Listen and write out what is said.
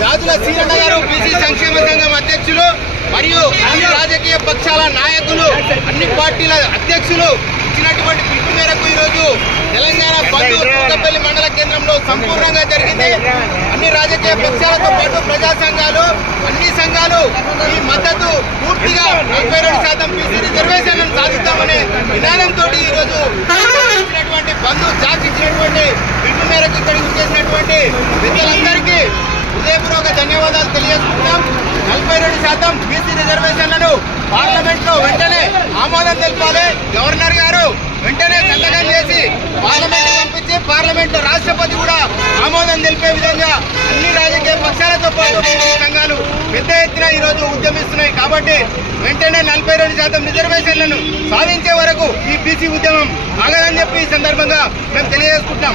జాజుల సీరన్న గారు బీసీ సంక్షేమ సంఘం అధ్యక్షులు మరియు అన్ని రాజకీయ పక్షాల నాయకులు అన్ని పార్టీల అధ్యక్షులు ఇచ్చినటువంటి పిలుపు మేరకు ఈరోజు తెలంగాణ బంద్ కూకట్పల్లి మండల కేంద్రంలో సంపూర్ణంగా జరిగింది. అన్ని రాజకీయ పక్షాలతో పాటు ప్రజా సంఘాలు అన్ని సంఘాలు ఈ మద్దతు పూర్తిగా 42% బీసీ రిజర్వేషన్లను సాధిస్తామనే నినాదంతో ఈరోజు ఇచ్చినటువంటి బంద్ జాతి ఇచ్చినటువంటి పిలుపు మేరకు ఇక్కడికి చేసినటువంటి పెద్దలందరికీ హృదయపూర్వక ధన్యవాదాలు తెలియజేస్తున్నాం. 42% బీసీ రిజర్వేషన్లను పార్లమెంట్ లో వెంటనే ఆమోదం తెలపాలి. గవర్నర్ గారు వెంటనే సంతకం చేసి పార్లమెంట్ పంపించి పార్లమెంట్ లో రాష్ట్రపతి కూడా ఆమోదం తెలిపే విధంగా అన్ని రాజకీయ పక్షాలతో పాటు సంఘాలు పెద్ద ఎత్తున ఈ రోజు ఉద్యమిస్తున్నాయి. కాబట్టి వెంటనే 42% రిజర్వేషన్లను సాధించే వరకు ఈ బీసీ ఉద్యమం ఆగదని చెప్పి ఈ సందర్భంగా మేము తెలియజేసుకుంటున్నాం.